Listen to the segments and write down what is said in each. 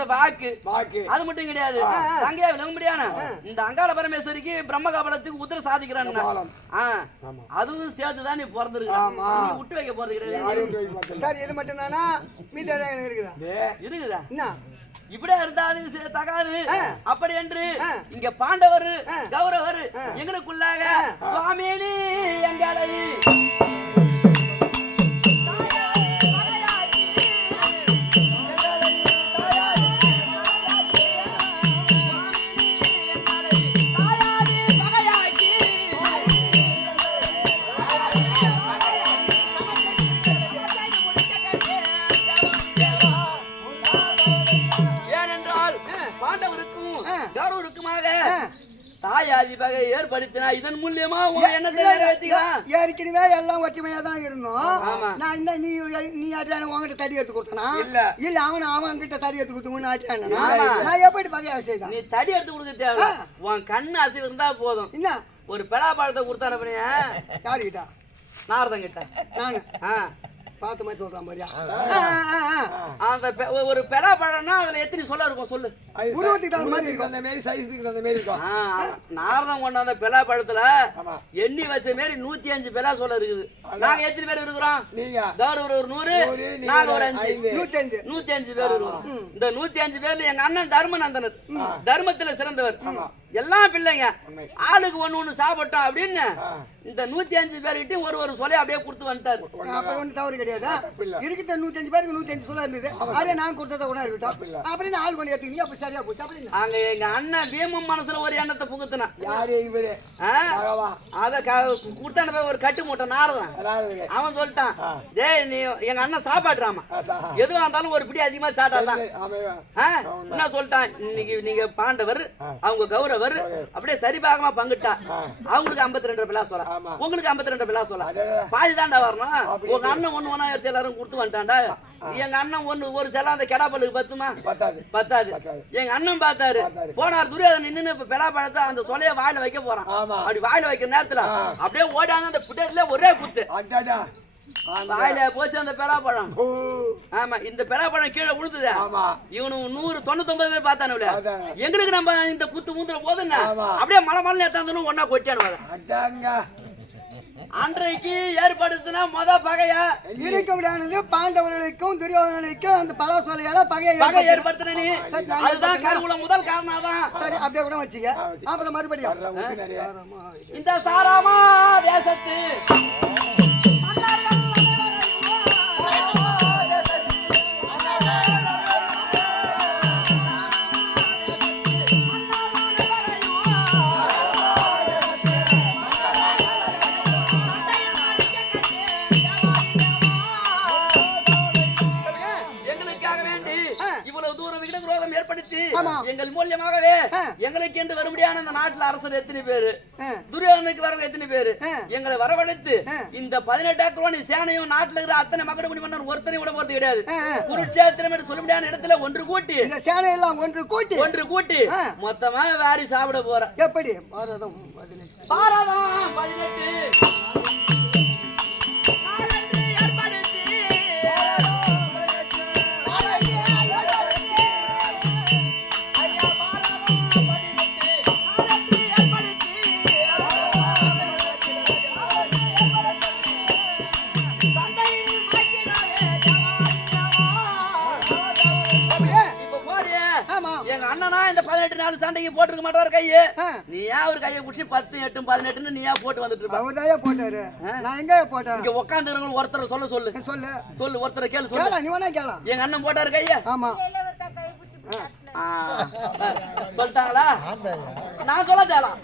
கொடுத்த வாக்கு. வாக்கு. அது மட்டும் கிடையாது. தங்கையா விளங்க முடியாத இந்த அங்காள பரமேஸ்வரிக்கு பிரம்ம கபலத்துக்கு உத்தர சாதிக்கிறான் அதுவும் சேர்த்துதான் நீ பிறந்திருக்க விட்டு வைக்க போறது கிடையாது. சரி இது மட்டும் தானா? மீதி இருக்குதா? இருக்குதா? என்ன? இப்படியே இருந்தாலும் தகாது. அப்படி என்று இங்க பாண்டவர் கௌரவர் எங்களுக்குள்ளாக சுவாமினி எங்களை இருந்தோம். நான் இந்த நீ நீ ஆட்டியான உங்ககிட்ட தடி எடுத்து கொடுத்தனா? இல்ல. இல்ல அவன் அவன் கிட்ட தடி எடுத்து கொடுத்து உன்னை ஆட்டியானா ஆமா. நான் எப்படி பகையா செய்தான்? நீ தடி எடுத்து கொடுக்க தேவை உன் கண்ணு அசைவு இருந்தா போதும். என்ன? ஒரு பெலாபாழத்தை கொடுத்தான பண்ணிய யாருக்கிட்டா நாரதன் கிட்ட நானு. ஆ. பார்த்து மாதிரி சொல்றான் மாதிரியா? அந்த ஒரு பெலாபழம்னா அதுல எத்தனை சொல்ல இருக்கும் சொல்லு? உருவத்துக்கு தகுந்த மாதிரி உருவத்துக்கு தகுந்த மாதிரி சைஸுக்கு தகுந்த மாதிரி இருக்கும். நாரதம் கொண்ட அந்த பெலாபழத்துல ஆமா. எண்ணி வச்ச மாரி நூத்தி அஞ்சு பெலா சொல்ல இருக்குது. நாங்க எத்தனை பேர் இருக்கிறோம்? நீங்க. கௌரவர் ஒரு நூறு நீங்க ஒரு அஞ்சு. நூத்தஞ்சு நூத்தி அஞ்சு பேர் இருக்கிறோம். இந்த நூத்தி அஞ்சு பேர்ல எங்க அண்ணன் தர்மநந்தனர். தர்மத்துல சிறந்தவர். எல்லாம் பிள்ளைங்க ஆளுக்கு ஒண்ணு ஒண்ணு சாப்பிட்டோம் அப்படின்னு இந்த நூத்தி அஞ்சு பேர்கிட்டயும் ஒரு ஒரு சொலையை அப்படியே கொடுத்து வந்துட்டாரு. அப்ப ஒண்ணு தவறு கிடையாது. இருக்கிற நூத்தஞ்சு பேருக்கு நூத்தஞ்சு சொல்ல இருந்தது. அதே நான் கொடுத்தத கூட இருக்கட்டும் அப்படின்னு ஆள் கொண்டு ஏத்துக்கிங்க அப்ப சரியா போச்சு. அப்படின்னு அங்க எங்க அண்ணன் பீமம் மனசுல ஒரு எண்ணத்தை புகுத்தினான் யாரு இவரு? அத கொடுத்தான ஒரு கட்டு மூட்டை நாரதான் அவன் சொல்லிட்டான் டேய் நீ எங்க அண்ணன் சாப்பாடுறாமா அதான். எதுவா இருந்தாலும் ஒரு பிடி அதிகமா சாப்பிட்டாதான்? என்ன சொல்லிட்டான்? இன்னைக்கு நீங்க பாண்டவர் அவங்க கௌரவர் அப்படியே சரிபாகமா பங்கிட்டா. அவங்களுக்கு 52 ரெண்டு பிள்ளா சொல்ல. உங்களுக்கு 52 ரெண்டு பிள்ளா சொல்ல அடே. பாதி தாண்டா வரணும். உங்க அண்ணன் ஒண்ணு ஒண்ணா எடுத்து எல்லாரும் கொடுத்து வந்துட்டான்டா. எங்க அண்ணன் ஒண்ணு ஒரு செல்லாம் அந்த கெடாப்பல்லுக்கு பத்துமா? பத்தாது. எங்க அண்ணன் பார்த்தாரு. போனார் துரியோதன் நின்னு இப்ப பெலா பழத்தை அந்த சொலைய வாயில வைக்க போறான். அப்படி வாயில வைக்கிற நேரத்துல அப்படியே ஓடாங்க அந்த புட்டேட்ல ஒரே குத்து. வாயில போச்சு அந்த பெலாப்பழம். ஆமா இந்த பெலாப்பழம் கீழே விழுந்துதா. ஆமா. இவனு நூறு தொண்ணூத்தொன்பது பேர் பார்த்தானுல. எங்களுக்கு நம்ம இந்த குத்து மூந்துற போதுன்னா. அப்படியே மலை மலை நேத்தாந்தனும் ஒன்னா கொட்டியானுவாங்க அதாங்க. அன்றைக்கு ஏற்படுத்தினா மொத பகையா? இருக்க முடியானது பாண்டவர்களுக்கும் துரியோதனனுக்கும் அந்த பல சொல்லையால பகையை பகை ஏற்படுத்தி- ஏற்படுத்தின நீ? அதுதான் கருவுல முதல் காரணம் தான் சரி அப்படியே கூட வச்சுக்க. அப்புறம் மறுபடியும். இந்த சாராமா தேசத்து. வரும்படியான இந்த நாட்டுல அரசர் எத்தனை பேரு. துரியோதனுக்கு வரவங்க எத்தனை பேரு. எங்களை வரவழைத்து. இந்த பதினெட்டு ஏக்கரோனி சேனையும் நாட்டுல இருக்கிற அத்தனை மக்கள் மன்னர் ஒருத்தரையும் விட போறது கிடையாது. குருட்சேத்திரம் என்று சொல்ல முடியாத இடத்துல ஒன்று கூட்டி இந்த சேனை எல்லாம் ஒன்று கூட்டி ஒன்று கூட்டி. மொத்தமா வாரி சாப்பிட போறேன் எப்படி பாரதம் பதினெட்டு. பாரதம் பதினெட்டு சண்டைக்கு போட்டுருக்க மாட்டாரு கையை. நீ ஏன் ஒரு கையை பிடிச்சி பத்து எட்டு பதினெட்டுன்னு நீ ஏன் போட்டு வந்துட்டு இருப்ப. அவர் போட்டாரு? நான் எங்க போட்டேன்? இங்க உட்காந்துருங்க ஒருத்தர் சொல்ல சொல்லு. சொல்லு. சொல்லு ஒருத்தரை கேளு சொல்லு. கேளா நீ வேணா கேளா. எங்க அண்ணன் போட்டாரு கைய. ஆமா. சொல்லிட்டாங்களா? நான் சொல்ல தேலாம்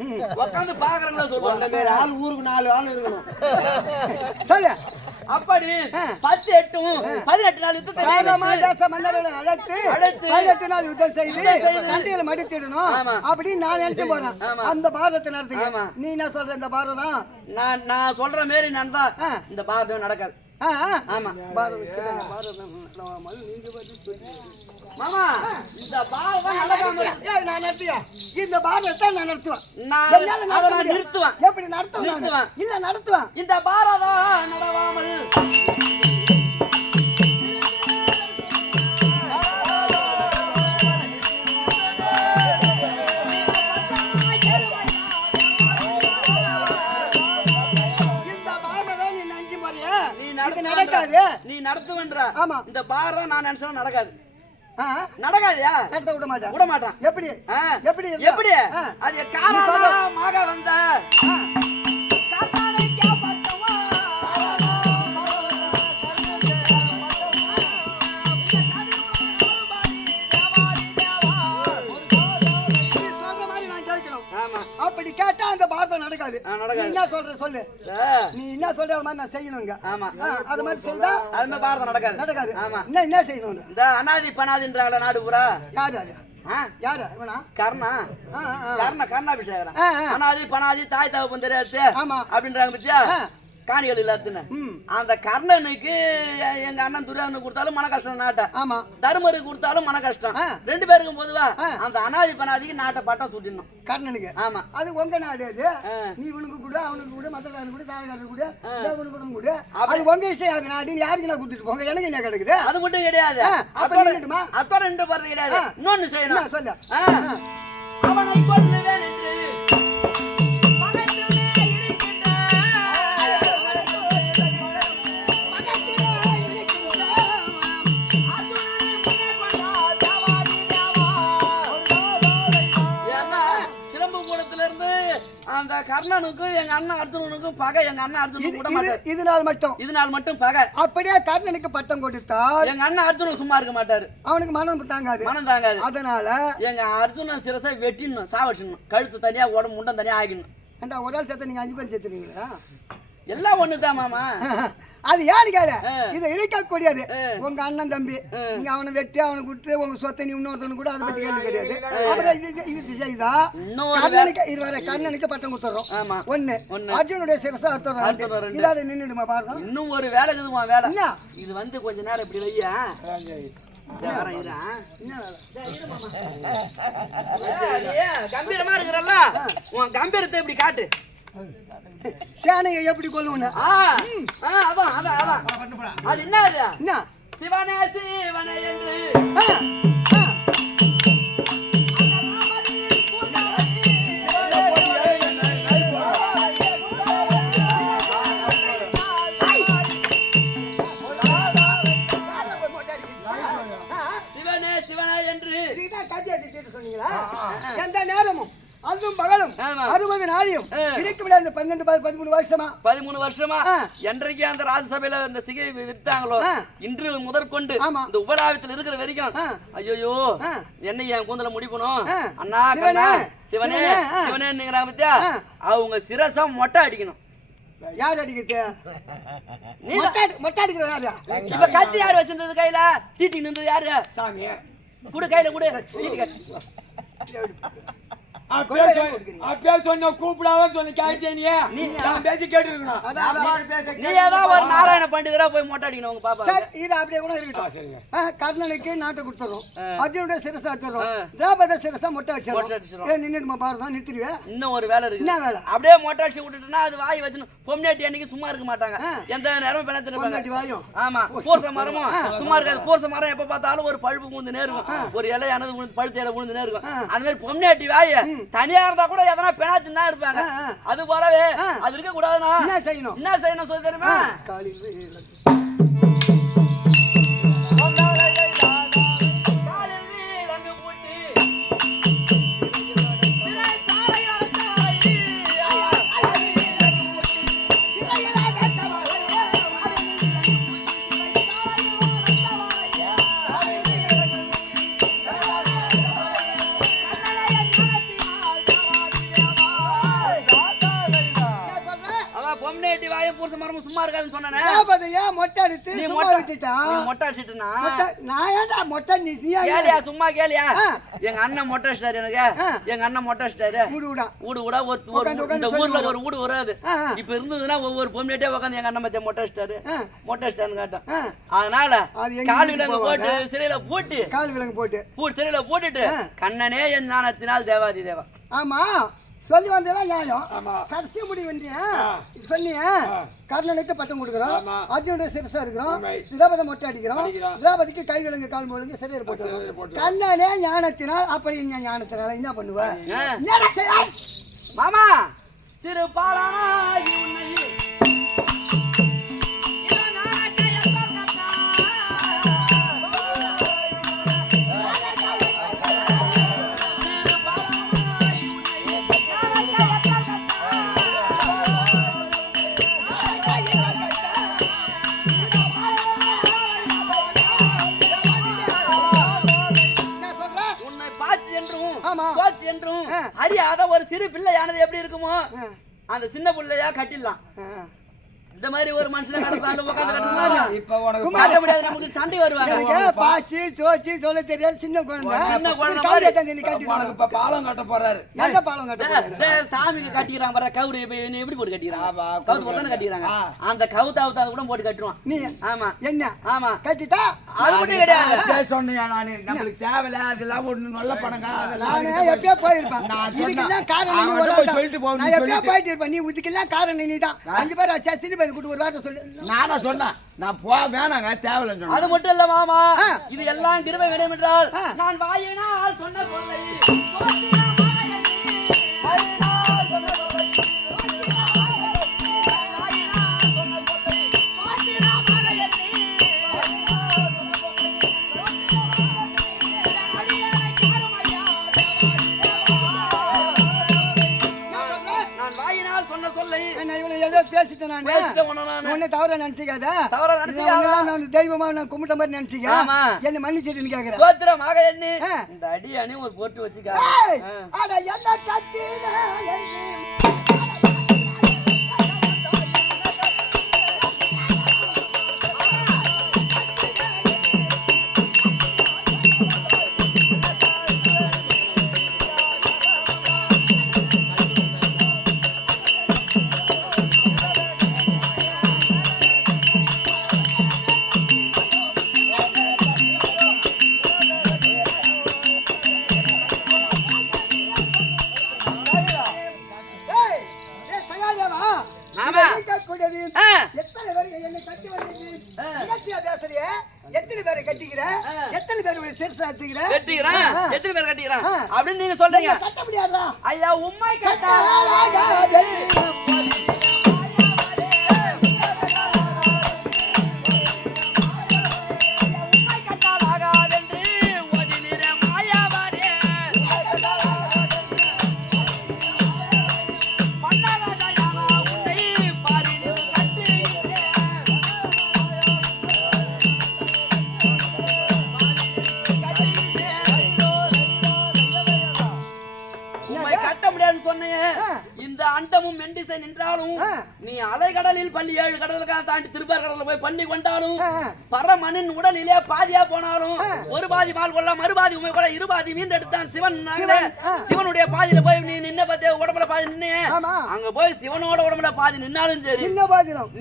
உட்காந்து பாக்குறவங்கள சொல்லுவாங்க. ஆள் ஊருக்கு நாலு ஆள் இருக்கணும். சொல்லு. அப்படி பத்து எட்டும் பதினெட்டு நாள் யுத்தத்தை சாதமா கைவிட்டு, தேச மன்னர்களை அழைத்து அழைத்து, பதினெட்டு நாள் யுத்தம் செய்து யுத்தம் சண்டையில மடித்திடணும். அப்படின்னு நான் நினைச்சு போறேன். அந்த பாரதத்தை நடத்துங்க. நீ என்ன சொல்ற இந்த பாரதம் நான் நான் சொல்ற மாரி நடந்தா ஆ. இந்த பாரதம் நடக்காது. ஆமா பாரதம் பாரதம். மாமா இந்த பாவை நான் நடத்துவேன் இந்த பாவை நான் நடத்துவேன். நான் நிறுத்துவேன். எப்படி நடத்துவேன் இல்ல நடத்துவேன். இந்த பாரதா நடவாமல். நடக்காது. நீ நடத்துவன்ற ஆமா. இந்த பார் நான் நினைச்சா நடக்காது. நடக்காதயா? நடத்த விட மாட்டேன். விட மாட்டான். எப்படி. எப்படி? எப்படி. அது காரணமாக வந்த. பாரதம் நடக்காது. நடக்காது. நீ என்ன சொல்ற சொல்லு. நீ என்ன சொல்ற அது மாதிரி நான் செய்யணுங்க. ஆமா. அது மாதிரி செய்தா அது மாதிரி பாரதம் நடக்காது. நடக்காது. ஆமா. என்ன என்ன செய்யணும் இந்த அனாதி பனாதின்றாங்களே நாடு பூரா. யாரு அது யாரு கர்ணா. கர்ண ஆ. அனாதி பனாதி தாய் தகப்பன் தெரியாது ஆமா. அப்படின்றாங்க பத்தியா. காணிகள் இல்லாத்துன்னு. ம். அந்த கர்ணனுக்கு எங்க அண்ணன் துரியானு கொடுத்தாலும் மன கஷ்டம் நாட்டை. ஆமா. தருமருக்கு கொடுத்தாலும் மன கஷ்டம். ரெண்டு பேருக்கும் பொதுவா. அந்த அனாதி பனாதிக்கு நாட்டை பட்டம் சுட்டிடணும். கர்ணனுக்கு? ஆமா. அது உங்க நாடு அது. நீ இவனுக்கு கூட அவனுக்கு கூட மத்தக்காரனுக்கு கூட தாயக்காரனுக்கு கூட இவனுக்கு கூட அது உங்க இஷ்டம் அது நாடு. யாருக்கு நான் கொடுத்துட்டு போங்க? எனக்கு என்ன கிடைக்குது? அது மட்டும் கிடையாது. அப்ப அத்தோட நின்று போறது கிடையாது. இன்னொன்னு செய்யணும். சொல்லு. அவனை கொல்லுவேன் கர்ணனுக்கும் எங்க அண்ணன் அர்ஜுனனுக்கும் பகை. எங்க அண்ணன் அர்ஜுனன் இது கூட இது மாட்டார் இது நாள் மட்டும். இதனால் மட்டும் பகை. அப்படியே கர்ணனுக்கு பட்டம் கொடுத்தால் எங்க அண்ணன் அர்ஜுனன் சும்மா இருக்க மாட்டாரு. அவனுக்கு மனம் தாங்காது. மனம் தாங்காது. அதனால எங்க அர்ஜுனன் சிரசை வெட்டிடணும் சாவட்டிடணும். கழுத்து தனியா உடம்பு முண்டம் தனியா ஆகிடணும். அந்த ஒரு ஆள் சேர்த்து நீங்க அஞ்சு பேர் சேர்த்துறீங்களா? எல்லாம் ஒண்ணுதான் மாமா. அது ஏன்னு கேள. இதை இழைக்கக்கூடியது ஆ. உங்க அண்ணன் தம்பி. நீங்க அவனை வெட்டி அவனை கொடுத்து உங்க சொத்தை நீ இன்னொருத்தனு கூட அதை பத்தி கேள்வி கிடையாது. அப்புறம் இது இது- இன்னொரு கர்ணனுக்கு இது வர கர்ணனுக்கு பட்டம் கொடுத்துறோம். ஆமா. ஒண்ணு. அர்ஜுனுடைய சிரசா ரெண்டு. இதாட நின்னுடுமா பாருங்க இன்னும் ஒரு வேலை இருக்குதுமா வேலை? இது வந்து கொஞ்ச நேரம் இப்படி வையா கம்பீரமா இருக்கிறல்ல. உன் கம்பீரத்தை இப்படி காட்டு. சேனையை எப்படி ஆ, அதான் அதான் அதான். அது என்ன அது என்ன? சிவனே சிவனே என்று. பன்னெண்டு பதி- பதிமூணு வருஷமா? பதிமூணு வருஷமா. என்றைக்கு அந்த ராஜ்யசபையில இந்த சிகை வித்தாங்களோ. இன்று முதற்கொண்டு ஆமா. இந்த உபராவத்தில் இருக்கிற வரைக்கும். ஐயோ. என்ன என் கூந்தல முடிக்கணும் ஆ. அண்ணா சிவனே, கண்ணா சிவனே சிவனே, ஆ. சிவனேங்கிறாங்க பத்தியா. அவங்க சிரசா மொட்டை அடிக்கணும். யார் அடிக்கிறது மொட்டை அடிக்கிற யாரு? இப்ப கத்தி யார் வச்சிருந்தது கையில? தீட்டி நின்றது யாரு? சாமி குடு கையில குடு. சொன்ன- கூப்பிடாம சொன்ன கேட்டேனியே நீ. நான் பேசி கேட்டுருக்கணும். நீ ஏதாவது ஒரு நாராயண பண்டிதரா போய் மொட்டை அடிக்கணும் உங்க பாப்பா சரி இது அப்படியே கூட இருக்கட்டும். சரிங்க. கர்ணனுக்கு நாட்டை கொடுத்துறோம். அர்ஜுனுடைய சிரசா அடிச்சிடறோம். ஆ. திரௌபதி சிரசா மொட்டை அடிச்சிடறோம். ஏன் நின்னுடுமா பாருதான் நிறுத்திடுவேன் இன்னும் ஒரு வேலை இருக்கு என்ன வேலை. அப்படியே மொட்டை அடிச்சு விட்டுட்டுனா அது வாய் வச்சுன்னு பொம்னாட்டி அன்னைக்கு சும்மா இருக்க மாட்டாங்க. எந்த நேரமும் பொண்டாட்டி இருப்பாங்க. வாயும். ஆமா பூச மரமும். சும்மா இருக்காது. பூச மரம் எப்ப பார்த்தாலும் ஒரு பழுப்பு விழுந்துனே இருக்கும் ஒரு இலையானது விழுந்து பழுத்த இலை விழுந்துனே இருக்கும் அந்த மாதிரி பொம்னாட்டி வாய தனியா இருந்தா கூட எதனா பிணாத்து தான் இருப்பாங்க. அது போலவே. அது இருக்க கூடாதுனா என்ன செய்யணும்? என்ன செய்யணும் சொல்லி தெரியுமா? மொட்டை நான் ஏன்டா மொட்டை நீ கேளியா சும்மா கேளியா. எங்க அண்ணன் மொட்டை அடிச்சிட்டாரு எனக்கு. எங்க அண்ணன் மொட்டை அடிச்சிட்டாரு மூடு விடா வீடு கூட ஒரு இந்த ஊர்ல. ஒரு வீடு வராது. இப்ப இருந்ததுன்னா ஒவ்வொரு பொம்னேட்டே உட்காந்து எங்க அண்ணன் மத்திய மொட்டை அடிச்சிட்டாரு ஆ. மொட்டை அடிச்சிட்டான்னு கேட்டேன். அதனால கால் விலங்கு? போட்டு சிறையில போட்டு கால் விலங்கு போட்டு சிறையில போட்டுட்டு. கண்ணனே என் ஞானத்தினால் தேவாதி தேவா ஆமா சொல்லி வந்ததெல்லாம் நியாயம். கடைசி முடிவு சொன்னியா கர்ணனுக்கு பட்டம் கொடுக்குறோம். அர்ஜுனுடைய சிரசா இருக்கிறோம். திரௌபதி மொட்டை அடிக்கிறோம். திரௌபதிக்கு கை விலங்கு கால் விலங்கு சிறையில் போட்டு கண்ணனே ஞானத்தினால் அப்படி ஞானத்தினால? என்ன பண்ணுவ? ஆ. என்னடா செய்வாய்? மாமா சிறு பாலானாகி அறியாத ஒரு சிறு பிள்ளையானது எப்படி இருக்குமோ. அந்த சின்ன பிள்ளையா கட்டிடலாம். இந்த மாதிரி ஒரு மனுஷனை இப்ப உனக்கு காட்ட முடியாது நமக்கு சண்டை வருவாங்க. எனக்கு பாசி சோச்சி சொல்ல தெரியாது சின்ன குழந்தை. சின்ன குழந்தை உனக்கு இப்ப பாலம் கட்ட போறாரு. எந்த பாலம் கட்ட போறாரு? சாமிக்கு கட்டிக்கிறாங்க பாரு கவுரு நீ எப்படி போட்டு கட்டிக்கிறாங்க ஆமா, கவுத்து போட்டு தானே கட்டிக்கிறாங்க. அந்த கவுத்து அவுத்தாவது கூட போட்டு கட்டுருவான் நீ ஆமா. என்ன? ஆமா. கட்டிட்டா? அது மட்டும் கிடையாது. அதே சொன்னியா நானு. நம்மளுக்கு தேவையில்ல அதெல்லாம் ஒண்ணு நல்ல பணங்க நானே எப்பயோ போயிருப்பேன். சொன்னேன். காரணம் சொல்லிட்டு போ, தான். நீ நான் எப்பயோ. போயிட்டு இருப்பேன். நீ இதுக்கெல்லாம் காரணம் நீ தான் அஞ்சு பேர் சின்ன கூட்டு ஒரு வார்த்தை சொல்லு நானா சொன்னேன் நான் போ வேணாங்க தேவையில்லைன்னு சொன்னேன் அது மட்டும் இல்ல மாமா. இது எல்லாம் கிருபை ஆ. நான் வாயினால் சொன்ன சொல்லை உன்னை தவற நினைச்சுக்காத? தவறா நினைச்சுக்காத. இதெல்லாம் நான் தெய்வமா நான் கும்பிட்ட மாதிரி நினைச்சுக்க. ஆமா. என்ன மன்னிச்சிருன்னு கேக்குறேன் கோத்திரமாக எண்ணி. ஆ. இந்த அடி அணி ஒரு போட்டு அட என்ன கட்டின கேட்கக்கூடியது. எத்தனை பேர் என்னை கட்டி வந்து நிகழ்ச்சியா பேசுறியே? எத்தனை பேரை கட்டிக்கிற? எத்தனை பேர் சிறுசா எடுத்துக்கிற? கட்டிக்கிறான். எத்தனை பேர் கட்டிக்கிறான். அப்படின்னு நீங்க சொல்றீங்க என்னை கட்ட முடியாதா? ஐயா உண்மை கேட்டா பண்ணி கொண்டாலும். பரமனின் உடலிலே பாதியா போனாலும் ஒரு பாதி மால் கொள்ள மறுபாதி உண்மை கூட இருபாதி மீண்டு எடுத்தான் சிவன். சிவனுடைய பாதியில போய் நீ நின்ன பத்திய உடம்புல பாதி நின்னே. அங்க போய் சிவனோட உடம்புல பாதி நின்னாலும் சரி?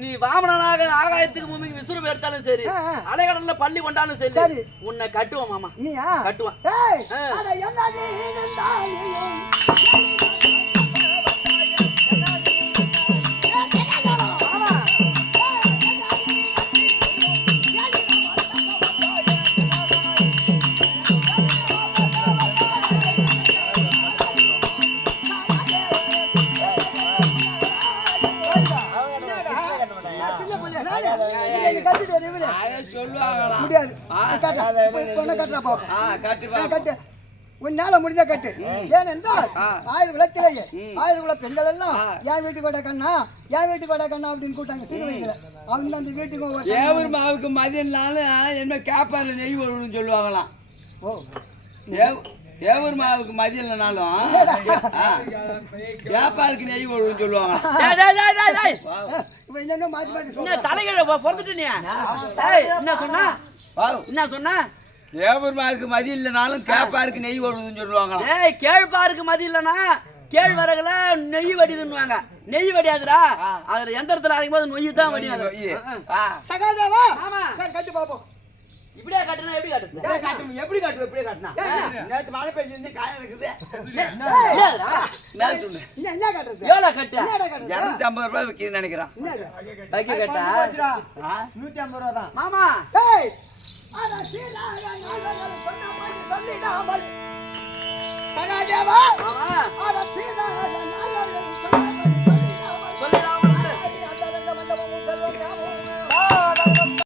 நீ வாமனனாக ஆகாயத்துக்கு பூமிக்கு விசுறு எடுத்தாலும் சரி. அலைகடல்ல பள்ளி கொண்டாலும் சரி சரி. உன்னை கட்டுவோம் மாமா? கட்டுவான் கட்டுறா பாப்போம். கட்டு. உன்னால முடிஞ்ச கட்டு. ஏனென்றால் ஆயிரம் விளக்கிலேயே ஆயிரம் குல பெண்கள் எல்லாம் என் வீட்டுக்கு வட கண்ணா என் வீட்டுக்கு வட கண்ணா அப்படின்னு கூட்டாங்க சிறு வயதுல அவங்க அந்த வீட்டுக்கு தேவர் மாவுக்கு மதியம்னாலும் என்ன கேப்பாரில் நெய் ஒழுன்னு சொல்லுவாங்களாம். ஓ. தேவ- தேவர் மாவுக்கு மதியம்னாலும் கேப்பாருக்கு நெய் ஒழுன்னு சொல்லுவாங்க பொ- பொறந்துட்ட நீ? என்ன சொன்னா? என்ன சொன்னா? தேவர் மாவுக்கு மதி இல்லைனாலும் கேப்பாருக்கு நெய் ஒழுன்னு சொல்லுவாங்களாம். ஏய் கேழ்பாருக்கு மதி இல்லனா கேழ்வரகுல நெய் வடிதுன்னுவாங்க. நெய் வடியாதுடா. அதுல எந்திரத்துல அரைக்கும் போது நொய் தான் ஆ. சகாதேவா ஆமா. சரி கட்டு பாப்போம். இப்படியே காட்டுனா எப்படி காட்டுது எப்படி காட்டுவோம்? இப்படியே காட்டுனா? நேத்து மழை பெஞ்சிருந்து காயம் இருக்குது. என்ன கட்டுறது? எவ்வளவு கட்டு இருநூத்தி ஐம்பது ரூபாய் விற்கிதுன்னு நினைக்கிறேன். வைக்க கட்டா? நூத்தி ஐம்பது ரூபா தான். மாமா. சகாதேவா